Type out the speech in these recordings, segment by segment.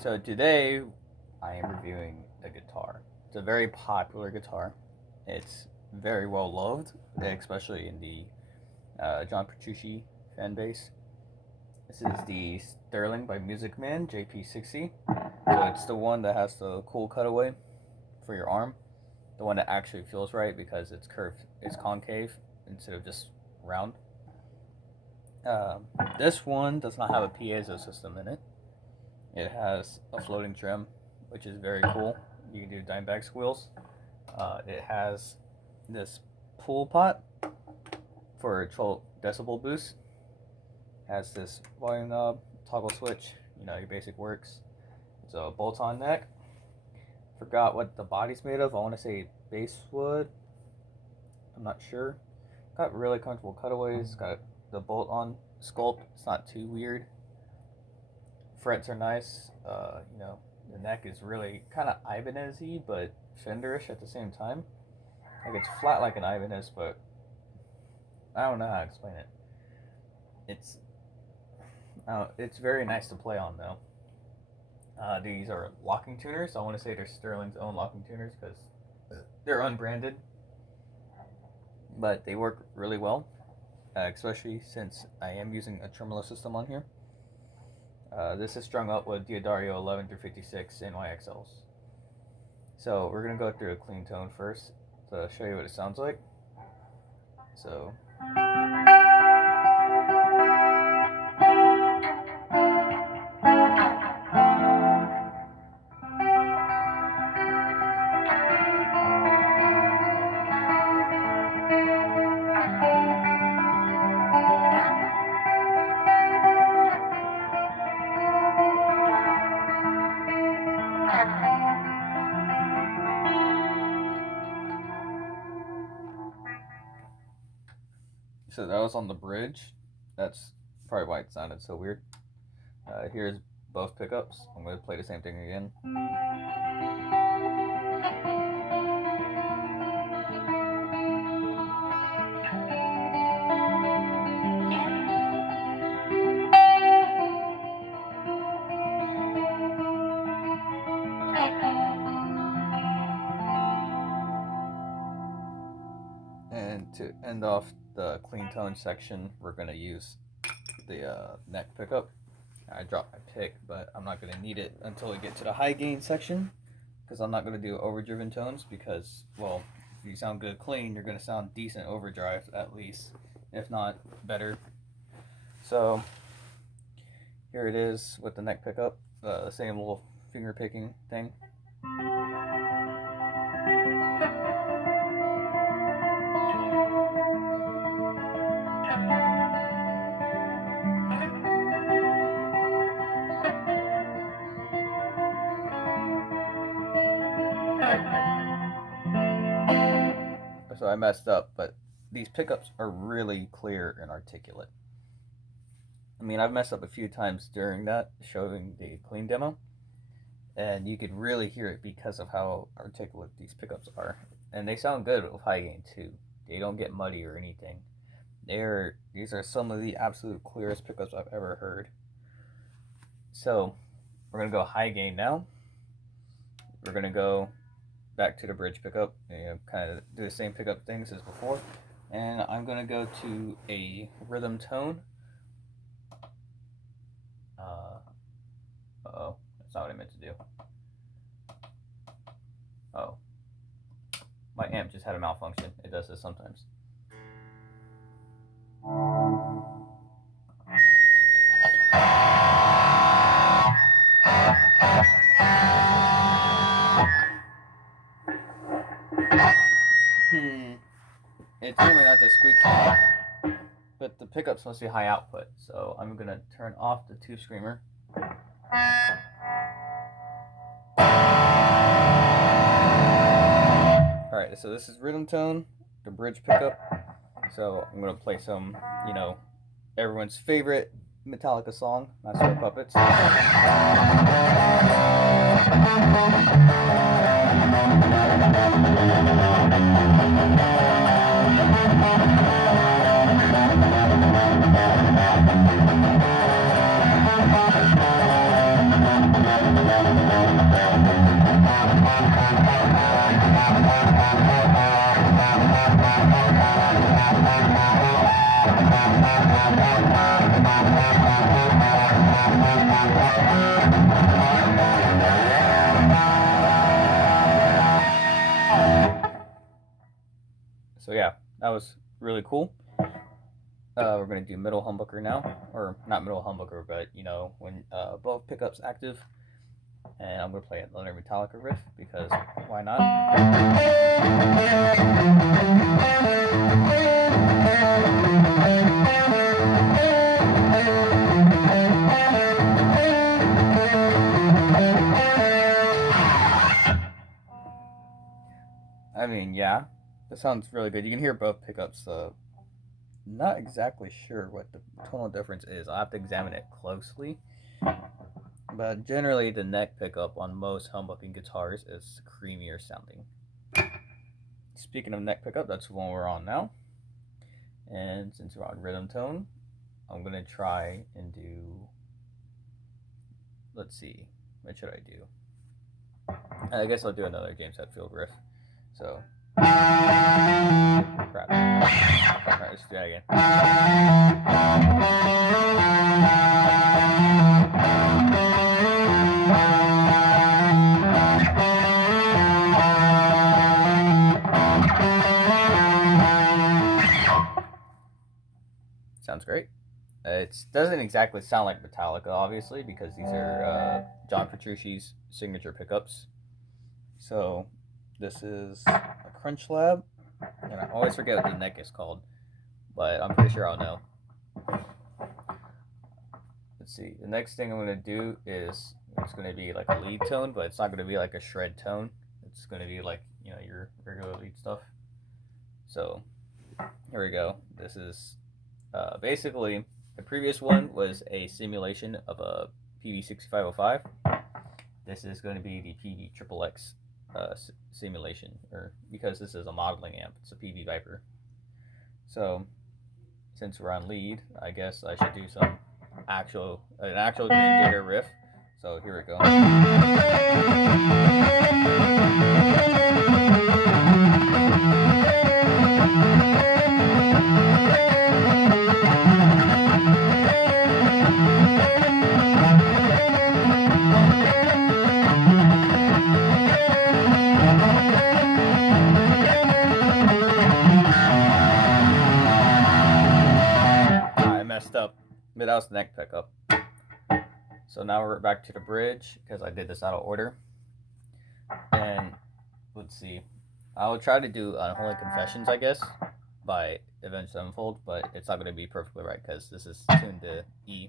So today I am reviewing a guitar. It's a very popular guitar. It's very well loved, especially in the John Petrucci fan base. This is the Sterling by Music Man JP60. So it's the one that has the cool cutaway for your arm, the one that actually feels right because it's curved, it's concave instead of just round. This one does not have a piezo system in it. It has a floating trim, which is very cool. You can do Dimebag squeals. It has this pull pot for a 12 decibel boost. It has this volume knob, toggle switch, your basic works. It's a bolt-on neck. Forgot what the body's made of. I want to say basswood. I'm not sure. Got really comfortable cutaways. Got the bolt-on sculpt. It's not too weird. Frets are nice. The neck is really kind of Ibanez-y, but Fenderish at the same time. Like it's flat like an Ibanez, but I don't know how to explain it. It's very nice to play on though. These are locking tuners. I want to say they're Sterling's own locking tuners because they're unbranded, but they work really well, especially since I am using a tremolo system on here. This is strung up with Diodario 11 through 56 NYXLs. So we're going to go through a clean tone first to show you what it sounds like. So So that was on the bridge. That's probably why it sounded so weird. Here's both pickups. I'm going to play the same thing again. And to end off the clean tone section, we're going to use the neck pickup. I dropped my pick, but I'm not going to need it until we get to the high gain section because I'm not going to do overdriven tones because, well, if you sound good clean, you're going to sound decent overdrive at least, if not better. So here it is with the neck pickup, the same little finger picking thing. So I messed up, but these pickups are really clear and articulate. I mean, I've messed up a few times during that, showing the clean demo, and you could really hear it because of how articulate these pickups are. And they sound good with high gain too. They don't get muddy or anything. These are some of the absolute clearest pickups I've ever heard. So we're gonna go high gain now. We're gonna go back to the bridge pickup, kind of do the same pickup things as before, and I'm gonna go to a rhythm tone. Uh-oh, that's not what I meant to do. Oh, my amp just had a malfunction. It does this sometimes. It's really not this squeaky, but the pickup's supposed to be high output, so I'm gonna turn off the tube screamer. Alright, so this is rhythm tone, the bridge pickup. So I'm gonna play some, everyone's favorite Metallica song, Master of Puppets. So yeah, that was really cool. We're going to do middle humbucker now, or not middle humbucker, but you know, when both pickups active. And I'm going to play another Metallica riff because why not? I mean, yeah, that sounds really good. You can hear both pickups. Not exactly sure what the tonal difference is. I'll have to examine it closely. But generally, the neck pickup on most humbucking guitars is creamier sounding. Speaking of neck pickup, that's the one we're on now. And since we're on rhythm tone, I'm going to try and do, let's see, what should I do? I guess I'll do another James Hetfield riff. So, crap. Alright, let's do that again. Sounds great. It doesn't exactly sound like Metallica, obviously, because these are John Petrucci's signature pickups. So, this is a Crunch Lab, and I always forget what the neck is called, but I'm pretty sure I'll know. Let's see. The next thing I'm going to do is it's going to be like a lead tone, but it's not going to be like a shred tone. It's going to be like, you know, your regular lead stuff. So, here we go. This is basically, the previous one was a simulation of a PV6505. This is going to be the PV XXX simulation, or because this is a modeling amp, it's a PV Viper. So, since we're on lead, I guess I should do an actual Dream Theater riff. So here we go. Up, but that was the neck pickup. So now we're back to the bridge because I did this out of order. And let's see, I will try to do Unholy Confessions, I guess, by Avenged Sevenfold, but it's not going to be perfectly right because this is tuned to E.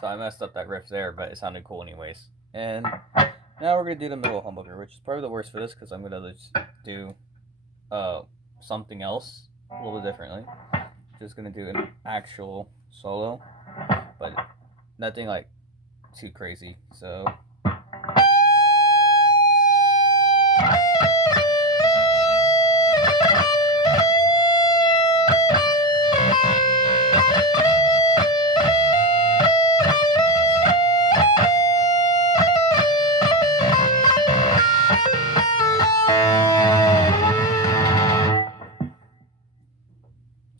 So I messed up that riff there, but it sounded cool anyways. And now we're going to do the middle humbucker, which is probably the worst for this because I'm going to just do something else a little bit differently. Just going to do an actual solo, but nothing like too crazy. So...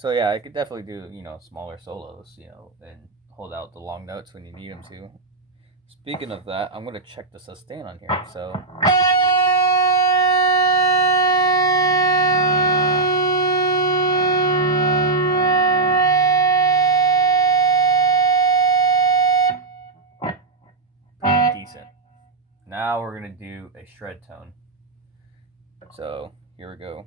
So yeah, I could definitely do, you know, smaller solos, you know, and hold out the long notes when you need them to. Speaking of that, I'm going to check the sustain on here, so... Pretty decent. Now we're going to do a shred tone. So, here we go.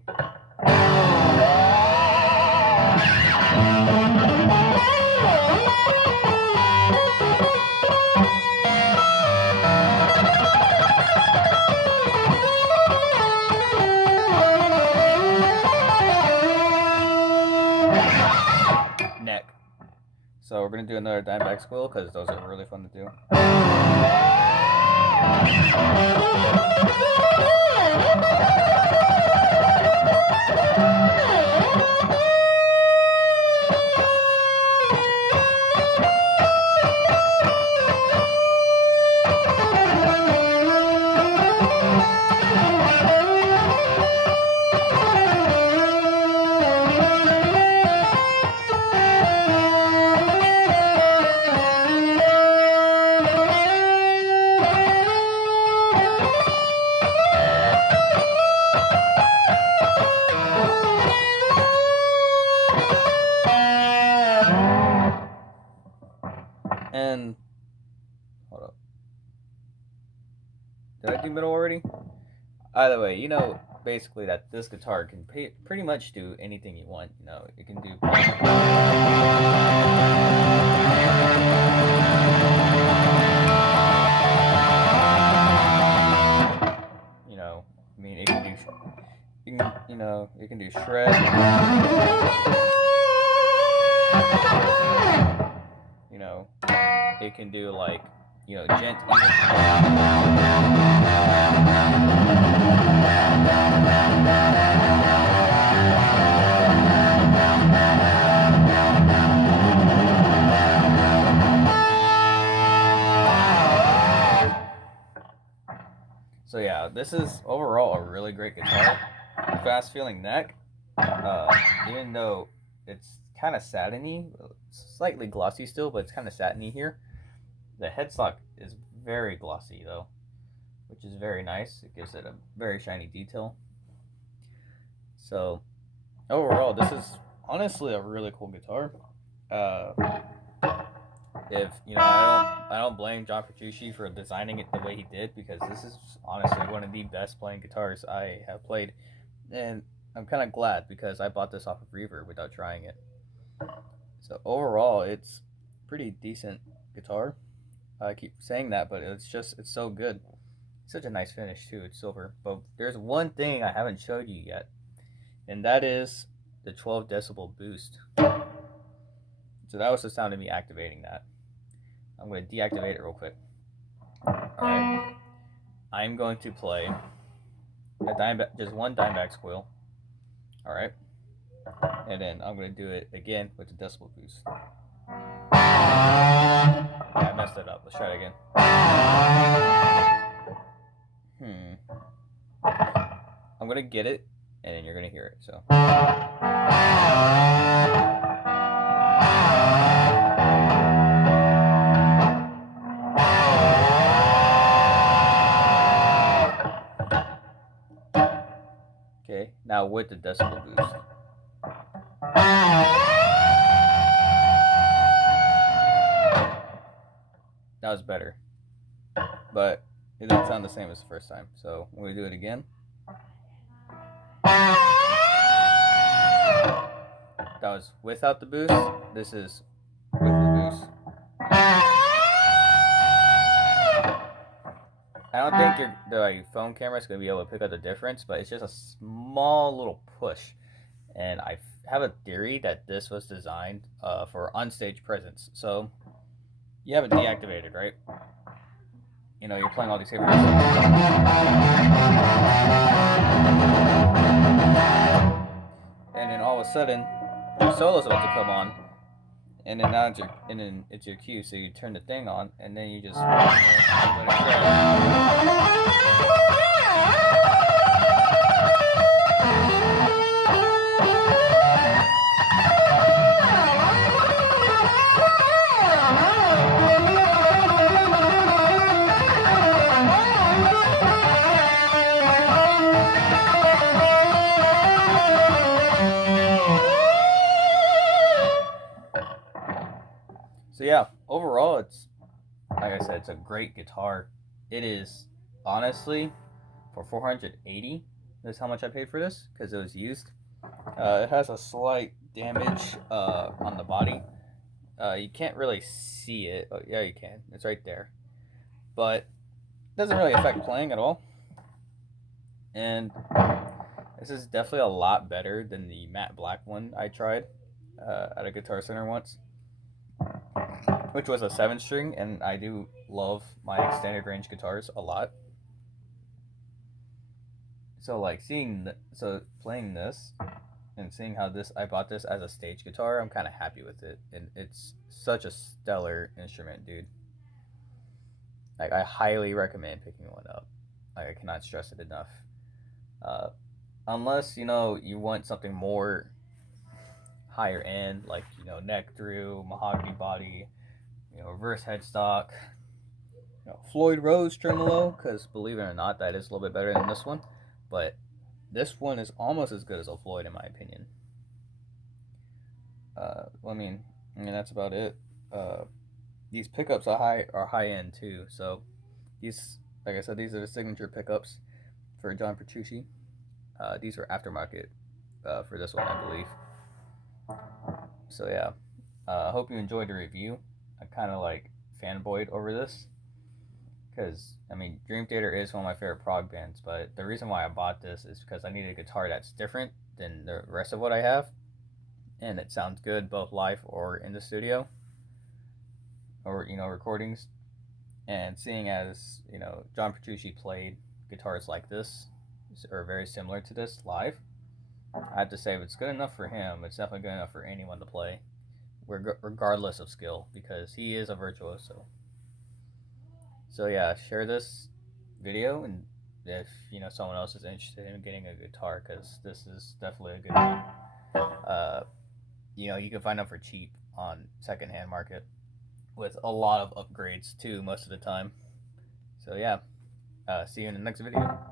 Neck. So we're going to do another dime back squeal because those are really fun to do. And hold up, did I do middle already? Either way, you know basically that this guitar can pretty much do anything you want. You know, it can do. You know, I mean, it can do. You know, it can do shred. You know, it can do like, you know, gent. So yeah, this is overall a really great guitar. Fast feeling neck, even though it's kind of satiny, slightly glossy still, but it's kind of satiny here. The headstock is very glossy though, which is very nice. It gives it a very shiny detail. So overall, this is honestly a really cool guitar. If you know, I don't blame John Petrucci for designing it the way he did, because this is honestly one of the best playing guitars I have played, and I'm kind of glad because I bought this off of Reverb without trying it. So overall, it's pretty decent guitar. I keep saying that, but it's so good. It's such a nice finish too. It's silver, but there's one thing I haven't showed you yet, and that is the 12 decibel boost. So that was the sound of me activating that. I'm going to deactivate it real quick. Alright. I'm going to play just one Dimebag squeal. Alright. And then I'm going to do it again with the decibel boost. Yeah, I messed it up. Let's try it again. I'm going to get it, and then you're going to hear it. So. Okay, now with the decibel boost. That was better, but it didn't sound the same as the first time. So when we do it again, that was without the boost. This is with the boost. I don't think the phone camera is going to be able to pick up the difference, but it's just a small little push. And I have a theory that this was designed for onstage presence. So you have it deactivated, right? You know, you're playing all these heavy riffs. And then all of a sudden, your solo's about to come on. And then now it's your cue, so you turn the thing on, and then you just let it go. So yeah, overall, it's like I said, it's a great guitar. It is honestly for $480. That's how much I paid for this because it was used. It has a slight damage on the body. You can't really see it. Oh, yeah, you can. It's right there, but it doesn't really affect playing at all. And this is definitely a lot better than the matte black one I tried at a Guitar Center once, which was a 7-string, and I do love my extended range guitars a lot. So like playing this and seeing how I bought this as a stage guitar, I'm kind of happy with it, and it's such a stellar instrument, dude. Like I highly recommend picking one up. Like, I cannot stress it enough. Uh, Unless you want something more higher end, like neck through, mahogany body, reverse headstock, Floyd Rose tremolo, because believe it or not, that is a little bit better than this one. But this one is almost as good as a Floyd, in my opinion. I mean, that's about it. Uh, these pickups are high end too. So these, like I said, these are the signature pickups for John Petrucci. These are aftermarket for this one, I believe. So yeah, I hope you enjoyed the review. I kind of like fanboyed over this because I mean Dream Theater is one of my favorite prog bands, but the reason why I bought this is because I needed a guitar that's different than the rest of what I have, and it sounds good both live or in the studio or recordings. And seeing as John Petrucci played guitars like this or very similar to this live, I have to say if it's good enough for him, it's definitely good enough for anyone to play, regardless of skill, because he is a virtuoso. So yeah, share this video, and if someone else is interested in getting a guitar, because this is definitely a good one. You can find them for cheap on secondhand market with a lot of upgrades too most of the time. So yeah, see you in the next video.